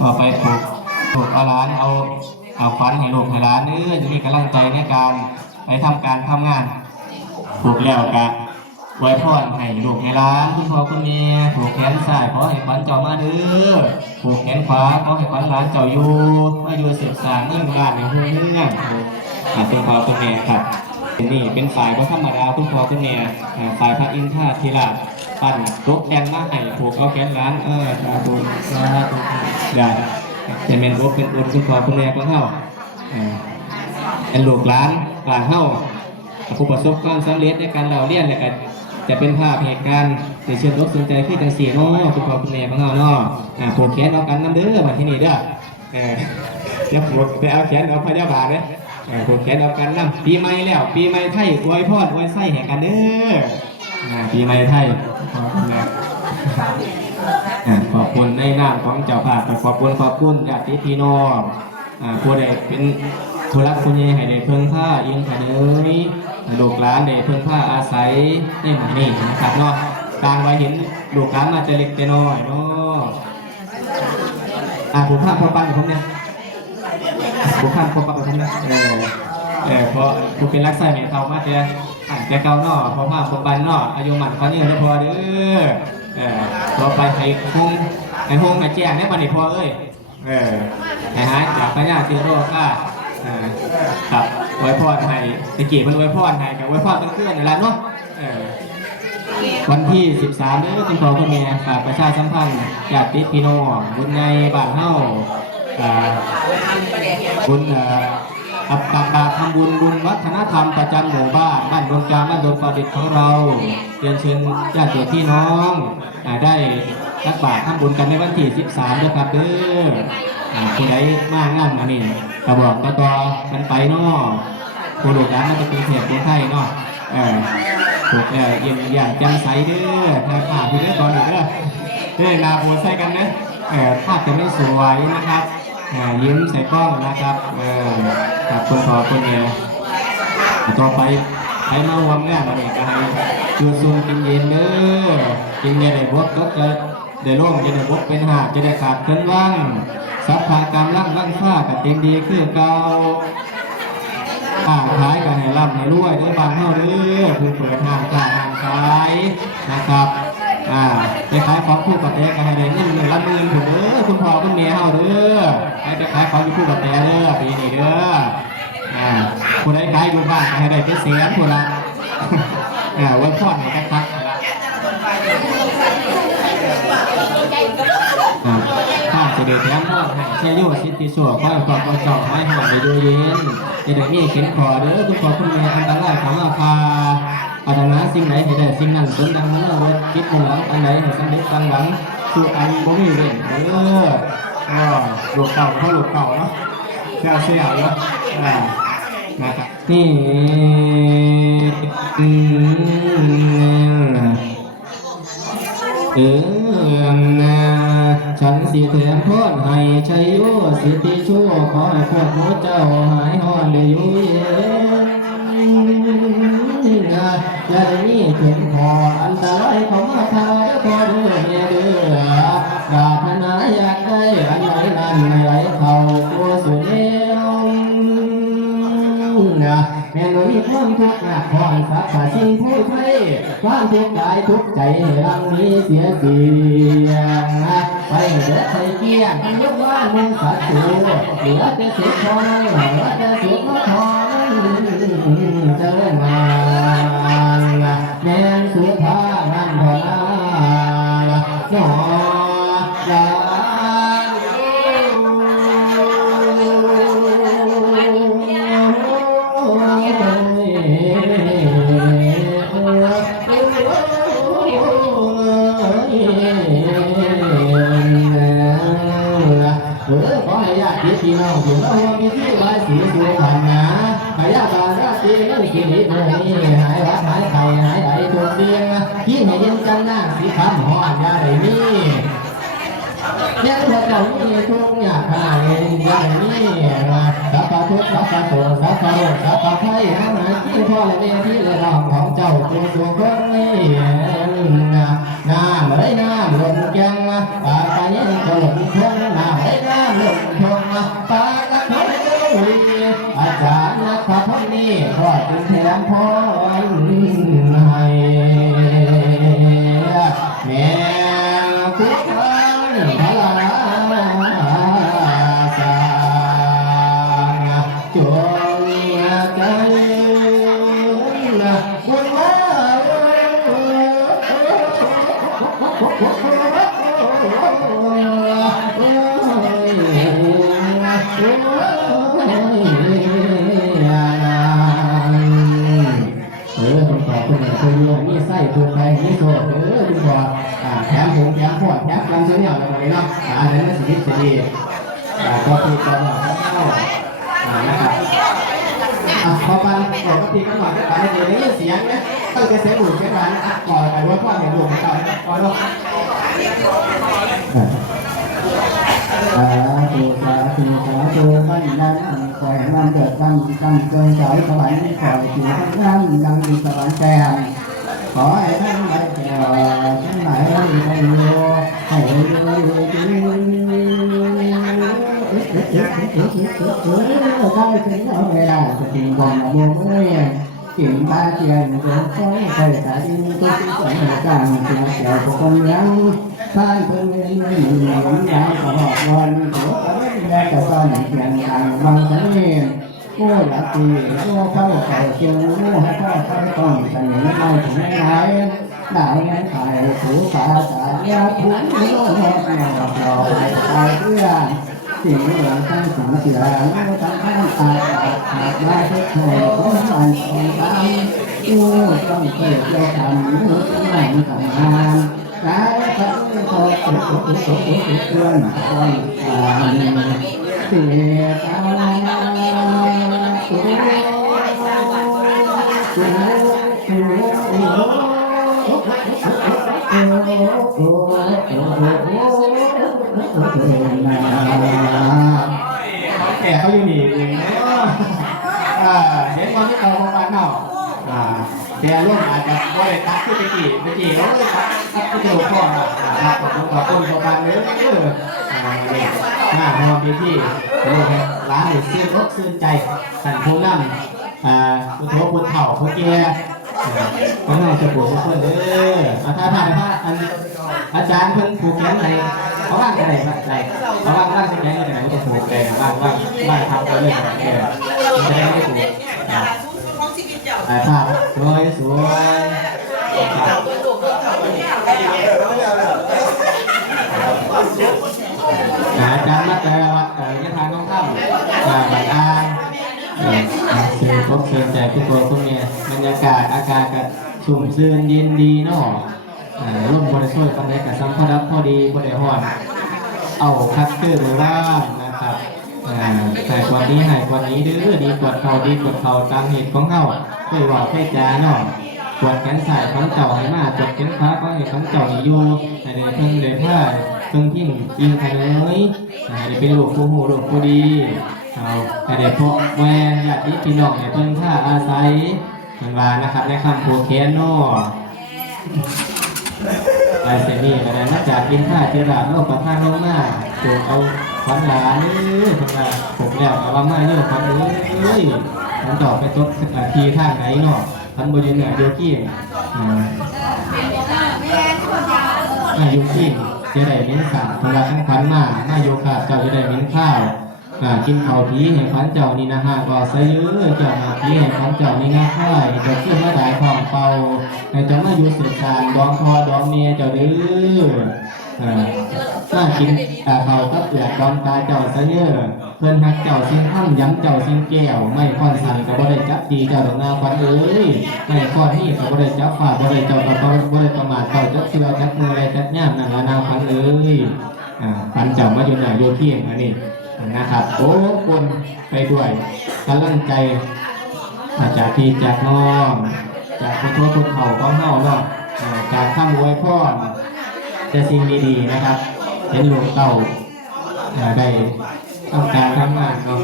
ต่อไปปลูกเอาร้านเอาฟันให้ลูกให้ร้านจะมีกำลังใจในการไปทำการทำงานปลูกแล้วกะไว้พ่อนให้ลูกให้ร้านคุณพ่อคุณแม่ปลูกแขนซ้ายขอให้ขวัญเจ้ามาเด้อปลูกแขนขวาขอให้ขวัญร้านเจ้าอยู่มาอยู่เสร็จสร้างเงื่อนงานในห้องเงื่อนคุณพ่อคุณแม่ครับนี่เป็นฝ่ายพระธรรมดาคุณพ่อคุณแม่ฝ่ายพระอินทราธิราชปั่นยกแขนมาให้ผูกเอาแขนร้านสาธุสาธุได้จะเป็นรบเป็นอุ่นคุณพ่อคุณแม่ของเขาเป็นลูกหลานกลางเฮาผู้ประสบความสำเร็จในการเล่าเรียนและกันจะเป็นภาพเหตุการณ์ในเชิงลบสนใจที่ต่างสีน้อคุณพ่อคุณแม่ของเราเนาะผูกแขนเอากันน้ำเด้อมาที่นี่เด้อจะผูกไปเอาแขนเอาพยาบาลเลยผูกแขนเอากันน้ำปีใหม่แล้วปีใหม่ไทยอวยพรอวยไส้แห่งกันเด้อปีใหม่ไทยขอบคุณในนามของเจ้าภาพขอบคุณญาติพี่น้องผู้ใดเป็นผู้รักผู้ใหญ่ให้ได้เพิ่งผ้าอิงขะเนยลูกหลานได้เพิ่งผ้าอาศัยในหมู่นี้นะครับเนาะต่างวัยเห็นลูกหลานมาจะเล็กแต่น้อยเนาะผู้ผ้าพอปันผมเนี่ยผู้ผ้าพอปันผมเนี่ยเพราะผู้เป็นรักใส่แม่เก่ามาแต่เก่าเนาะพอผ้าพอปันเนาะอายุหมันเขาเนี่ยแล้วพอเด้อต่อไปให้ห้องให้แจ้งได้บัดนี้พอให้หายจากพญาเชื้อโรคค่ะครับไว้พอดให้ตะกี้มันไว้พอดให้กับไว้พอดเป็นเครื่องอะไรเนาะวันที่13เดือนสิงหาคมเนี่ยฝากประชาสัมพันธ์ญาติพี่น้องบุญในบ้านเฮาบุญตักบาตรทำบุญวัฒนธรรมประจำหมู่บ้านดงจามบ้านดงประดิษฐ์ของเราเรียนเชิญญาติพี่น้องได้ตักบาตรทำบุญกันในวันที่13นะครับเด้อผู้ใดมากงานมานี่กระบอกกระตอกันไปเนาะผู้ลูกหลานมาจากกรุงเทพกรุงไทยเนาะถูกเยี่ยมอย่างจำใสเด้อถ่ายผู้เด้อตอนนี้เด้อนาโพใส่กันนะภาพจะไม่สวยนะครับยิ้มใส่กล้องนะครับกับคนพอคนเดียวต่อไปให้มาวางงานมาเนี่ยก็ให้จูซูกินเย็นเด้อกินเย็นได้บวกก็ได้ร่วงจะได้บวกเป็นหาจะได้ขาดเคลื่อนว่างสัพพากรรมลั่งฟ้ากับเต็มดีคือเก่าขายกันให้ร่ำให้รวยด้วยบางเท่าเด้อผู้เปิดห้างค้าห้างขายนะครับไปขายของคู่กับแตกันให้ได้เงินละหมื่นถึงเด้อคุณพ่อคุณแม่เฮาเด้อไปขายของอยู่คู่กับแตเด้อปีนี้เด้อผู้ใดขายอยู่บ้านให้ได้เป็นแสนผู้ละวันพ่อไหนกันครับข้าจะเดือดร้อนพ่อให้เชื่อโยสิทธิชั่วคอยความประจอบให้หอมไปดูเย็นจะได้มีเข็นขอเด้อคุณพ่อคุณแม่อันตรายของอาภาปัฒนาสิ่งไหนให้ได้สิ่งนั้นสมดังนั้นเราคิดมุ่งหวังอันไหนให้สำเร็จตั้งหวังสู่อันบ่มีเว้นลูกเก่าเขาลูกเก่าเนาะเสียเนาะนะครับนี่ฉันสิแถมพรให้ชัยโยสิทธิชั่วขอให้พวกหัวเจ้าหายห่อนเลยอยู่เย็นอย่าได้มีเข็มขออันตรายของอาคาพอเด้อเด้อปรารถนาอยากได้อันไหนนั้นไหลเข้าตัวสุดเดียวแม่หนุ่ยความทุกข์หนักพรสักษาสิ่งผู้ไทยความทุกข์กายทุกข์ใจรังนี้เสียเสียงไปเดือดใจเกี้ยงยกว่ามึงสัตว์เหลือแต่สุดทอนเหลือแต่สุดทอนเจอมาแม่สุภานันทนาหนอขอให้ญาติพี่น้องอยู่ระหว่างมีที่ไว้สีสุพรรณนะพยาบาลราตรีนั่นกิริเดนี้หายวัดหายไข่หายไหลทุกเตียงยิ้มให้ยิ้มกันหน้าสีคำหอมยาได้มียังพวกเรามีทุกอย่างขนาดนี้ยังมีสัพพะทุก สัพพะโตสัพพะโลสัพพะไทยทั้งหลายที่พ่อและแม่ที่และน้องของเจ้าตัวคนนี้น้ำเอ้ยน้ำลมแกงปากกายินก็หลงทงน้ำเอ้ยน้ำลมทงปากกาทงลีอาจารย์นักพระพุทธนี้ขอจึงแถมพรให้แม่คุณพระลาสางจงใจคุณมาคุณพ่อคุณแม่คุณโยมมีไส้ถูกใครมีโซ่คุณพ่อแถมผมแถมพอดแถมกันเสียอย่างไรเนาะอันนั้นสิ่งที่ดีก็คือการเข้านะครับพอปันบอกกับพี่กันหน่อยก็ได้เลยเสียงเนี่ยตั้งแต่เสียงบุญเสียงหวานก่อนไปว่าพ่อเห็นดวงก่อนก่อนเนาะสาธุสาธุสาธุมันนั้นขอให้มันเกิดมันคำเกินสายสวรรค์ขอให้สิ่งนั้นดังสวรรค์แก่ขอให้ท่านได้แก่ทั้งหลายได้โยให้โยได้ถึงเอาเวลาจะกินบอลบวมเอ้ยกินปลาเทียนโดนก้อยใส่สาดินตัวที่สองกลางเสียเสียวคนเลี้ยงท่านเพิ่งเลี้ยงไม่มีหวังยาวขอบอกวันโถแม่กับตอนเพียงทางบางสังเวียนโอ้หลักตีโอ้เข้าใส่เชียงโอ้ให้เข้าใส่ต้องใส่ไม่ได้ถึงไหนดาวยังไข่ถูสาสายาถูโลหะแนวเราไปไปเพื่อสิ่งที่เราตั้งสมเสียแล้วตั้งข้างตาขาดได้ทุกคนต้องมันต้องทำโอ้ต้องเกิดโลกธรรมต้องหมั่นทำงานกายพระโตเพื่อนคนเสียตาแก่เขาอยู่นี่เองเห็นวันที่เราประมาณเนาะแต่ร่วมอาจจะว่าได้ตัดที่ไปกี่แล้วเลยตัดที่จะหลบก่อนครับขอบคุณประมาณนี้หน้าพอดีที่ร้านเด็ดเสื้อรถซื้อใจสั่นผู้นำผู้โถผู้เฒ่าผู้แก่เพราะนั่นจะปวดทุกคนเด้อถ้าผ่านอาจารย์เพิ่นผูกแขนไหนเขาว่างอะไรครับอะไรเขาว่างสแกนอะไรก็จะผูกแขนว่างทำไปเรื่อยๆจะได้ไม่ถูกภาพสวยสวยอาจารย์มัดแต่ละวัดยะทางต้องเข้าใบอ่านเสือพบเสือใจทุกตัวพวกเนี้ยบรรยากาศอากาศก็ชุ่มชื่นเย็นดีเนาะร่มบริสุทธิ์ปันใดกับสัมผัสพอดีพอดีห่อนเอาคัดเกอร์เลยว่านะครับหายกว่านี้หายกว่านี้ดื้อดีกว่าเขาดีกว่าเขาตามเหตุของเขาเคยว่าเคยจาเนาะปวดแขนสายของเจ้าให้มาปวดแขนขาก็ให้ของเจ้าอยู่แต่เดี๋ยวเพิ่งเดี๋ยวผ้าเพิ่งทิ้งยิงกันเลยเดี๋ยวเป็นลูกผู้หูลูกผู้ดีแต่เดี๋ยวพวกแวนญาติพี่น้องเนี่ยเพิ่งผ้าอาศัยมันว่านะครับในคำโพแคนโน่ลายเซนี่ก็ได้มาจากกินข้าเจราโลกประทานลงมาถูกเอาขวัญหลานนี่ทำไมผมแล้วแต่ว่ามาเยอะครับมันต่อไปตกทีทางไหนเนาะทันบริเวณโยกี้โยกี้จะได้เน้นสั่งคนละทั้งพันมาโยกะเจ้าจะได้เน้นข้าวกินข้าวผีให้พันเจ้านี่นะฮะก็ซื้อเจ้ามาผีให้พันเจ้านี่นะค่ายจะเชื่อมาได้ของเป่าแต่จะมาอยู่สื่อสารดองคอดองเมียเจ้าดื้อถ้ากินเขาก็เปลือกดองตาเจ้าซะเยอะเพื่อนหักเจ้าสิ้นห้ำย้ำเจ้าสิ้นแก้วไม่ค่อนสั่นก็บ่ได้จับตีเจ้าดอกนาฟันไม่ค่อนนี่ก็บ่ได้จับฝ่าบ่ได้เจ้าก็บ่ได้ประมาทเจ้าจับเชือจับมืออะไรจับย่ามนั่นละนาฟันฟันเจ้ามาอยู่หน้าโยเที่ยงอันนี้นะครับโอ้คนไปด้วยกำลังใจจากพี่จากน้องจากคุณพ่อคุณเฒ่าของเฮาเนาะจากข้ามอวยพรจะสิ่งดีๆนะครับเห็นลูกเต่าได้ต้องการทำงานเนาะ